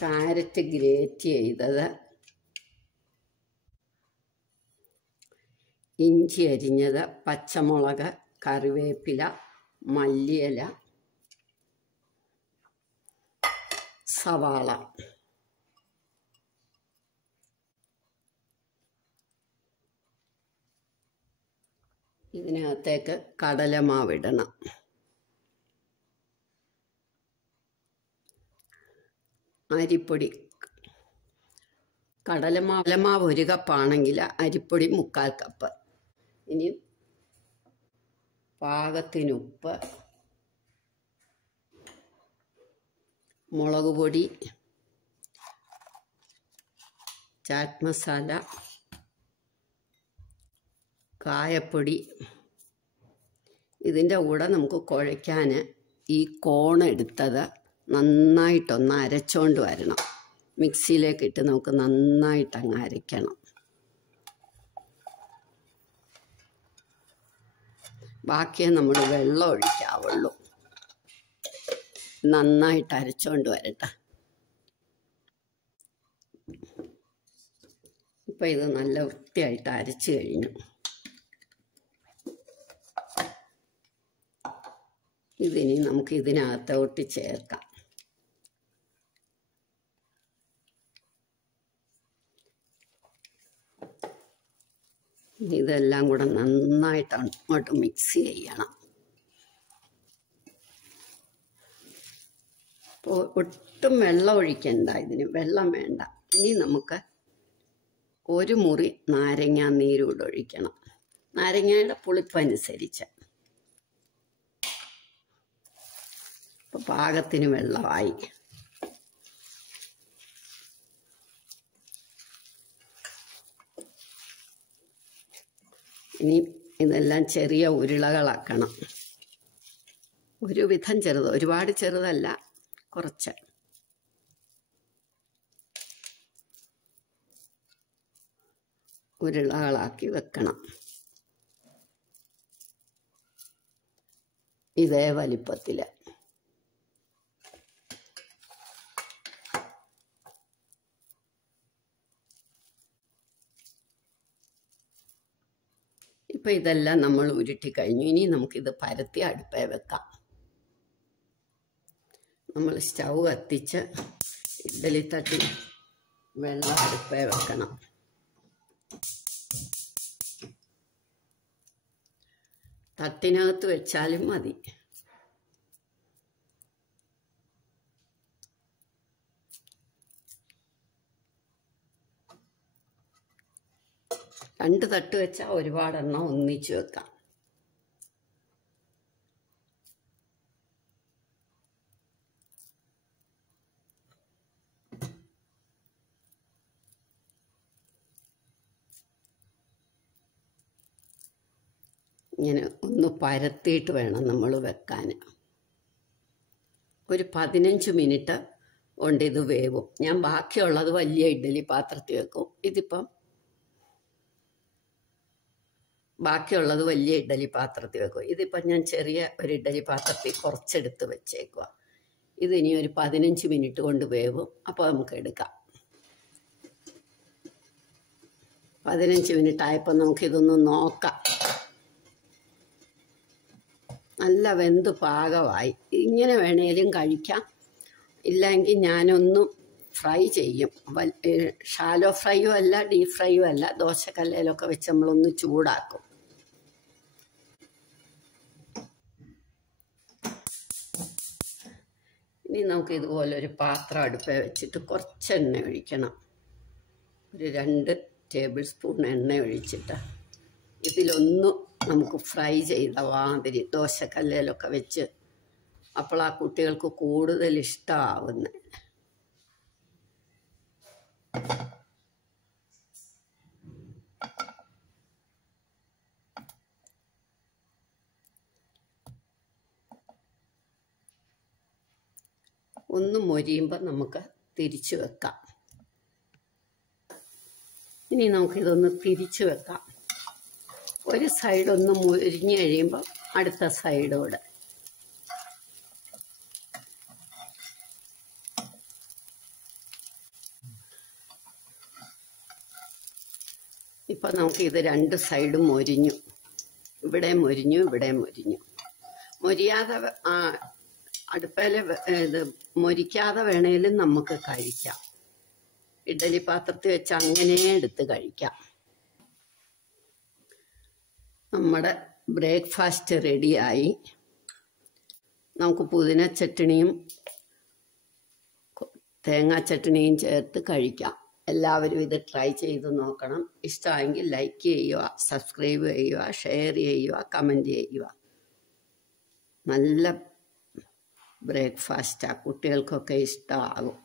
Carrot grate ചെയ്തത്, ഇഞ്ചി അരിഞ്ഞത്, പച്ചമുളക്, കറിവേപ്പില, മല്ലിയില, സവാള. ഇതിനകത്തേക്ക് കടലമാവിടണം. അരിപ്പൊടി, കടലമാവ് 1 കപ്പാണെങ്കിൽ അരിപ്പൊടി 3/4 കപ്പ്. ഇനി പാകത്തിന് ഉപ്പ്, മുളക് പൊടി, ചാറ്റ് മസാല, കായപ്പൊടി. ഇതിൻ്റെ കൂടെ നമുക്ക് കുഴയ്ക്കാൻ ഈ കോൺ എടുത്തത് നന്നായിട്ടൊന്ന് അരച്ചോണ്ട് വരണം. മിക്സിയിലേക്ക് ഇട്ട് നമുക്ക് നന്നായിട്ടങ്ങ് അരയ്ക്കണം. ബാക്കിയേ നമ്മൾ വെള്ളം ഒഴിക്കാവുള്ളൂ. നന്നായിട്ട് അരച്ചോണ്ട് വരട്ടെ. ഇപ്പം ഇത് നല്ല വൃത്തിയായിട്ട് അരച്ച് കഴിഞ്ഞു. ഇതിനി നമുക്ക് ഇതിനകത്തോട്ട് ചേർക്കാം. ഇതെല്ലാം കൂടെ നന്നായിട്ട് അങ്ങോട്ട് മിക്സ് ചെയ്യണം. അപ്പോൾ ഒട്ടും വെള്ളം ഒഴിക്കണ്ട, ഇതിന് വെള്ളം വേണ്ട. ഇനി നമുക്ക് 1 മുറി നാരങ്ങ നീരൂടെ ഒഴിക്കണം. നാരങ്ങയുടെ പുളിപ്പനുസരിച്ച്. ഇപ്പോൾ പാകത്തിന് വെള്ളമായി. ഇനി ഇതെല്ലാം ചെറിയ ഉരുളകളാക്കണം. ഒരുവിധം ചെറുത്, ഒരുപാട് ചെറുതല്ല, കുറച്ച്. ഉരുളകളാക്കി വെക്കണം. ഇതേ വലിപ്പത്തിൽ. ഇപ്പം ഇതെല്ലാം നമ്മൾ ഉരുട്ടി കഴിഞ്ഞു. ഇനി നമുക്കിത് പരത്തി അടുപ്പേ വെക്കാം. നമ്മൾ സ്റ്റൗ കത്തിച്ച് ഇഡ്ഡലി തട്ടി വെള്ളം അടുപ്പേ വെക്കണം. തട്ടിനകത്ത് വെച്ചാലും മതി. രണ്ട് തട്ട് വെച്ചാൽ ഒരുപാടെണ്ണം ഒന്നിച്ച് വെക്കാം. ഇങ്ങനെ ഒന്ന് പരത്തിയിട്ട് വേണം നമ്മൾ വെക്കാൻ. ഒരു 15 മിനിറ്റ് കൊണ്ട് ഇത് വേവും. ഞാൻ ബാക്കിയുള്ളത് വലിയ ഇഡ്ഡലി പാത്രത്തിൽ വെക്കും. ഇതിപ്പം ബാക്കിയുള്ളത് വലിയ ഇഡ്ഡലി പാത്രത്തിൽ വെക്കും. ഇതിപ്പം ഞാൻ ചെറിയ ഒരു ഇഡ്ഡലി പാത്രത്തിൽ കുറച്ചെടുത്ത് വെച്ചേക്കുക. ഇതിനി ഒരു 15 മിനിറ്റ് കൊണ്ട് വേവും. അപ്പോൾ നമുക്ക് എടുക്കാം. 15 മിനിറ്റ് ആയപ്പോൾ നമുക്കിതൊന്ന് നോക്കാം. നല്ല വെന്ത് പാകമായി. ഇങ്ങനെ വേണേലും കഴിക്കാം. ഇല്ലെങ്കിൽ ഞാനൊന്നും ഫ്രൈ ചെയ്യും. ഷാലോ ഫ്രൈയും അല്ല, ഡീപ് ഫ്രൈയും അല്ല. ദോശക്കല്ലിലൊക്കെ വെച്ച് നമ്മളൊന്ന് ചൂടാക്കും. ഇനി നമുക്ക് ഇതുപോലെ ഒരു പാത്രം അടുപ്പേ വെച്ചിട്ട് കുറച്ച് എണ്ണ ഒഴിക്കണം. ഒരു 2 ടേബിൾ സ്പൂൺ എണ്ണ ഒഴിച്ചിട്ട് ഇതിലൊന്ന് നമുക്ക് ഫ്രൈ ചെയ്ത മാതിരി ദോശക്കല്ലിലൊക്കെ വെച്ച്, അപ്പോൾ ആ കുട്ടികൾക്ക് കൂടുതൽ ഇഷ്ടമാവുന്നത്. ഒന്ന് മൊരിയുമ്പോൾ നമുക്ക് തിരിച്ചു വെക്കാം. ഇനി നമുക്കിതൊന്ന് തിരിച്ചു വെക്കാം. ഒരു സൈഡ് ഒന്ന് മൊരിഞ്ഞ് കഴിയുമ്പോൾ അടുത്ത സൈഡോടെ. ഇപ്പം നമുക്കിത് 2 സൈഡും മൊരിഞ്ഞു. ഇവിടെ മൊരിഞ്ഞു, ഇവിടെ മൊരിഞ്ഞു. മൊരിയാതെ അടുപ്പയിൽ ഇത് മൊരിക്കാതെ വേണേലും നമുക്ക് കഴിക്കാം. ഇഡ്ഡലി പാത്രത്തിൽ വെച്ച് അങ്ങനെ എടുത്ത് കഴിക്കാം. നമ്മുടെ ബ്രേക്ക്ഫാസ്റ്റ് റെഡിയായി. നമുക്ക് പുതിന ചട്നിയും തേങ്ങാ ചട്നിയും ചേർത്ത് കഴിക്കാം. എല്ലാവരും ഇത് ട്രൈ ചെയ്ത് നോക്കണം. ഇഷ്ടമായെങ്കിൽ ലൈക്ക് ചെയ്യുക, സബ്സ്ക്രൈബ് ചെയ്യുക, ഷെയർ ചെയ്യുക, കമൻറ്റ് ചെയ്യുക. നല്ല ബ്രേക്ക്ഫാസ്റ്റാണ്, കുട്ടികൾക്കൊക്കെ ഇഷ്ടമാകും.